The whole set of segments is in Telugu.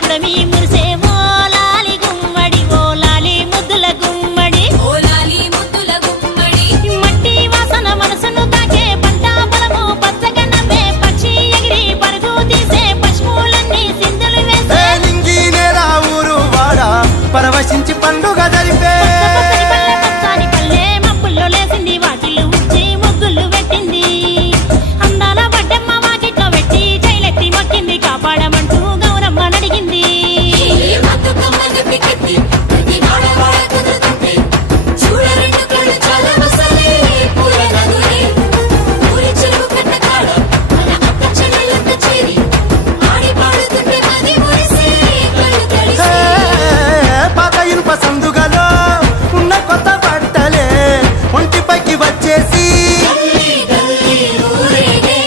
పుడమి మురిసే ఓ లాలి గుమ్మడి ఓ లాలి ముద్దుల గుమ్మడి ఓ లాలి ముద్దుల గుమ్మడి మట్టి వాసన మనసును తాకే పంట పొలము పచ్చగా నవ్వే పక్షి ఎగిరి పరుగు తీసే పశువులన్నీ సింధులు వేసే నింగి నేల ఊరు వాడ పరవశించి పండుగ జరిపే పచ్చని పల్లె మబ్బుల్లో లేసింది వాకిళ్ళు ఉచ్చి ముగ్గులు పెట్టింది అందాల బడ్డమ్మ వాకిట్లో పెట్టి జైలెత్తి మొక్కింది కాపాడమంటూ గౌరమ్మ నడిగింది ఈ బతుకమ్మను పికెత్తి ప్రతి వాడ కుదురుతుంటే చూడ రెండు కళ్ళు చాలా మసాలే పూల నదులే ఊరి చెరువు కట్ట కాడ మన అక్క చెల్లెళ్ళంతా చేరి ఆడి పాడుతుంటే మది మురిసే కళ్ళు తడిసే పాత ఇనుప సందుగలో ఉన్న కొత్త బట్టలే ఒంటిపైకి వచ్చేసి గల్లీ గల్లీ ఊరేగే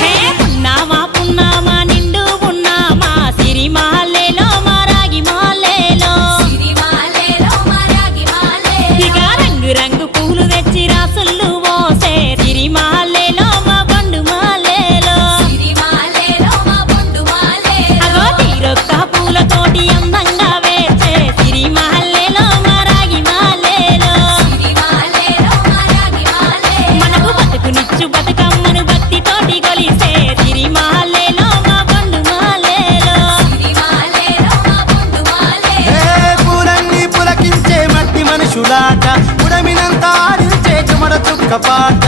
హే పున్నామా పున్నామా నిండు పున్నామా సిరిమాలేలో మారాగి మాలేలో సిరిమాలేలో మరాగి మాలే ఇక రంగు రంగు పూలు తెచ్చి రాసుళ్ళు మోసే సిరిమాలేలో మా బండు మాలేలో సిరిమాలేలో మా బొండు మాలే అగో తీరొక్క పూలతోటి అందంగా వేచే సిరిమాలేలో మారాగి మాలేలో సిరిమాలేలో మరాగి మాలే మనకు బతుకునిచ్చు బతుకమ్మను భక్తితోటి కొలిసే సిరిమాలేలో మా బండు మాలేలో సిరిమాలేలో మా బొండు మాలే పూలన్నీ పులకించే మట్టి మనుషులాట పుడమినంతా ఆడించే చెమడ చుక్క పాట